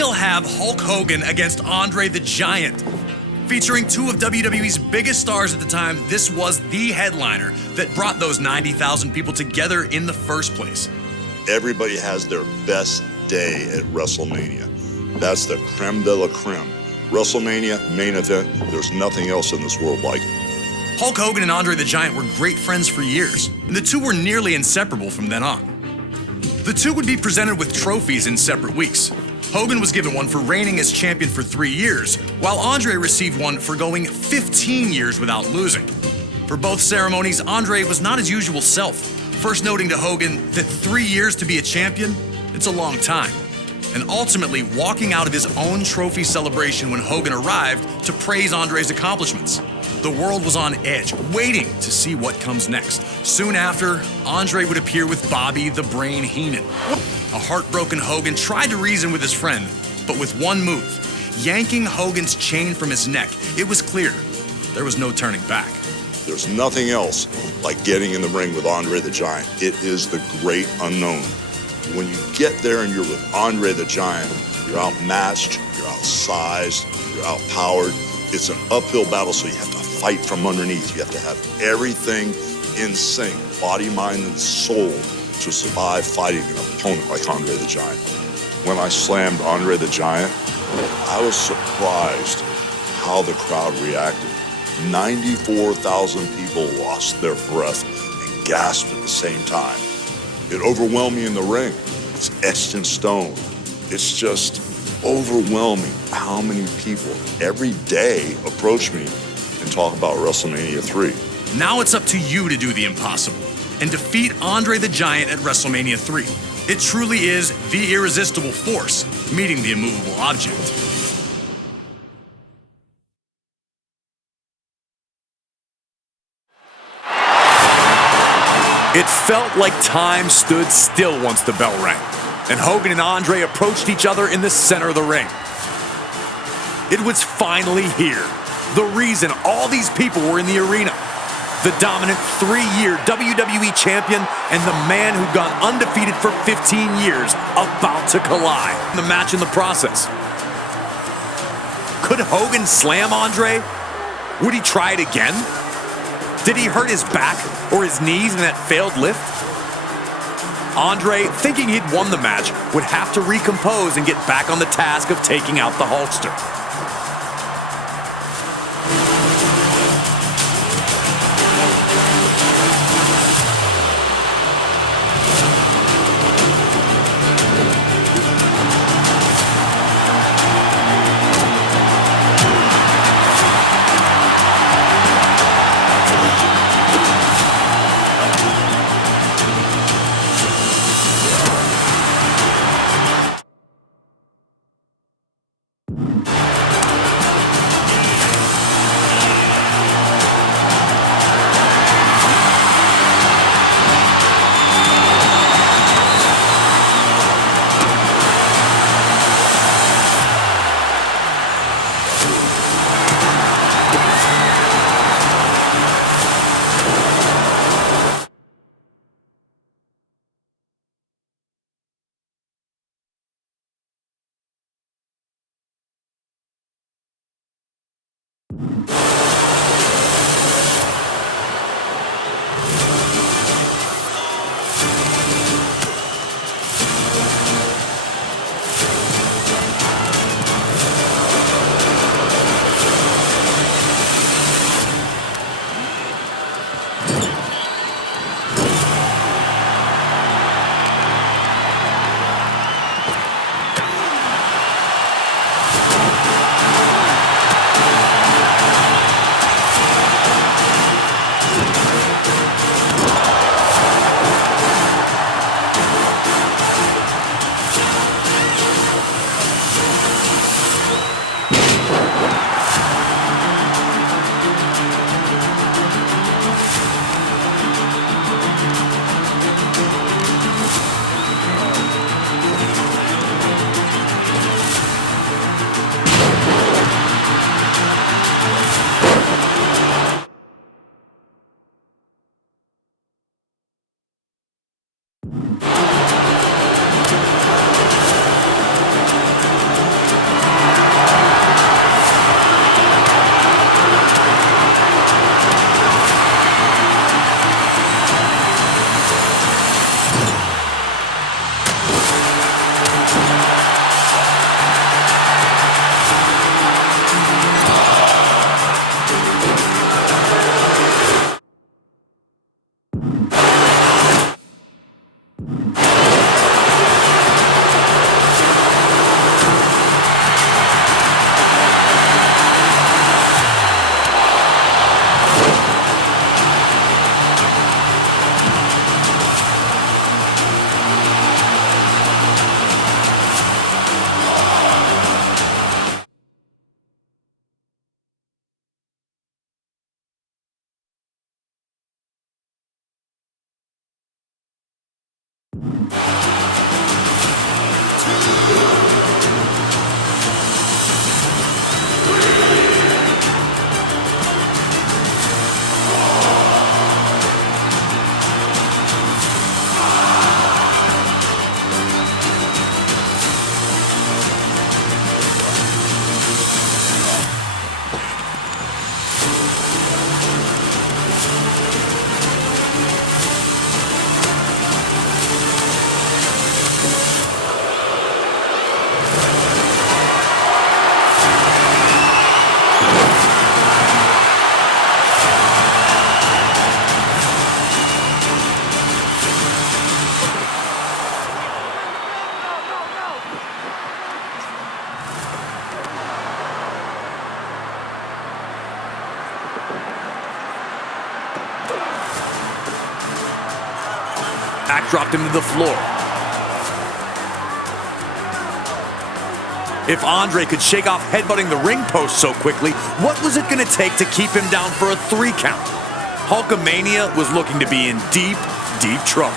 still have Hulk Hogan against Andre the Giant. Featuring two of WWE's biggest stars at the time, this was the headliner that brought those 90,000 people together in the first place. Everybody has their best day at WrestleMania. That's the creme de la creme. WrestleMania, main event, there's nothing else in this world like it. Hulk Hogan and Andre the Giant were great friends for years, and the two were nearly inseparable from then on. The two would be presented with trophies in separate weeks. Hogan was given one for reigning as champion for 3 years, while Andre received one for going 15 years without losing. For both ceremonies, Andre was not his usual self, first noting to Hogan that 3 years to be a champion, it's a long time, and ultimately walking out of his own trophy celebration when Hogan arrived to praise Andre's accomplishments. The world was on edge, waiting to see what comes next. Soon after, Andre would appear with Bobby the Brain Heenan. A heartbroken Hogan tried to reason with his friend, but with one move, yanking Hogan's chain from his neck, it was clear there was no turning back. There's nothing else like getting in the ring with Andre the Giant. It is the great unknown. When you get there and you're with Andre the Giant, you're outmatched, you're outsized, you're outpowered. It's an uphill battle, so you have to fight from underneath. You have to have everything in sync, body, mind, and soul, to survive fighting an opponent like Andre the Giant. When I slammed Andre the Giant, I was surprised how the crowd reacted. 94,000 people lost their breath and gasped at the same time. It overwhelmed me in the ring. It's etched in stone. It's just overwhelming how many people every day approach me and talk about WrestleMania 3. Now it's up to you to do the impossible and defeat Andre the Giant at WrestleMania 3. It truly is the irresistible force meeting the immovable object. It felt like time stood still once the bell rang, and Hogan and Andre approached each other in the center of the ring. It was finally here. The reason all these people were in the arena. The dominant 3-year WWE champion and the man who'd gone undefeated for 15 years about to collide. The match in the process. Could Hogan slam Andre? Would he try it again? Did he hurt his back or his knees in that failed lift? Andre, thinking he'd won the match, would have to recompose and get back on the task of taking out the Hulkster. backdropped him to the floor. If Andre could shake off headbutting the ring post so quickly, what was it going to take to keep him down for a 3 count? Hulkamania was looking to be in deep, deep trouble.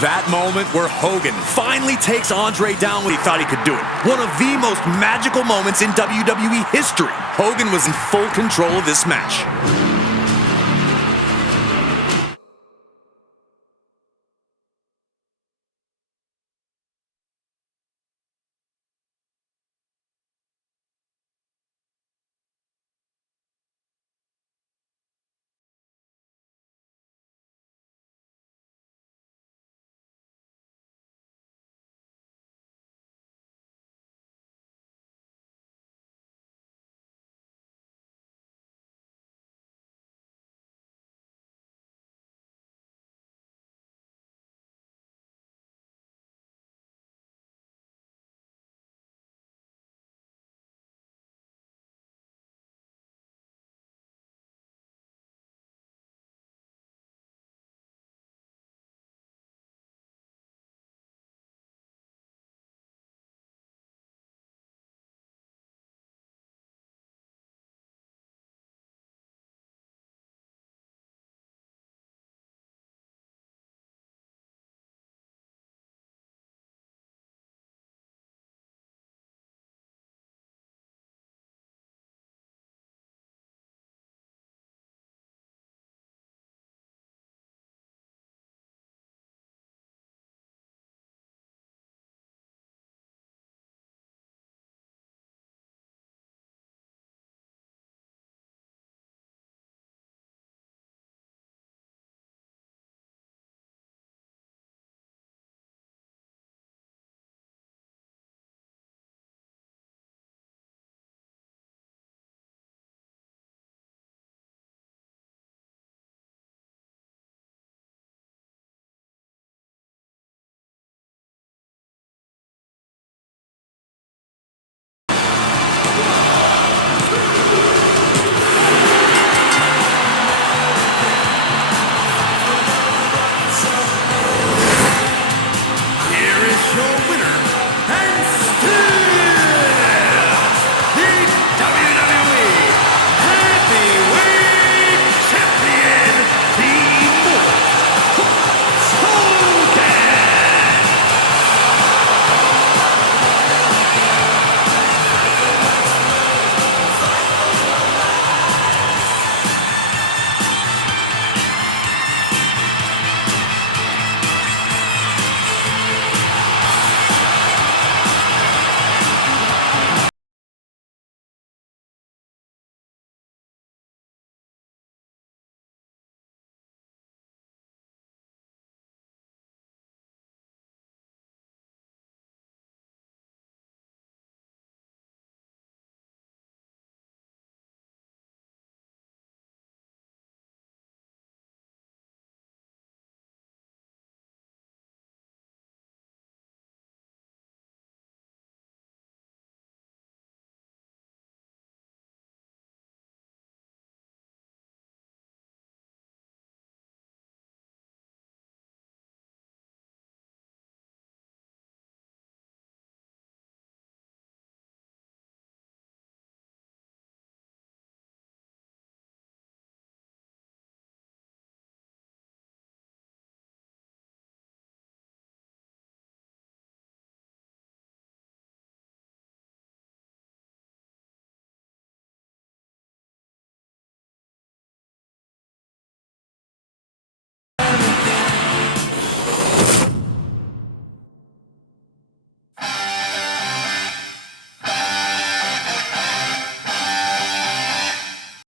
That moment where Hogan finally takes Andre down when he thought he could do it. One of the most magical moments in WWE history. Hogan was in full control of this match.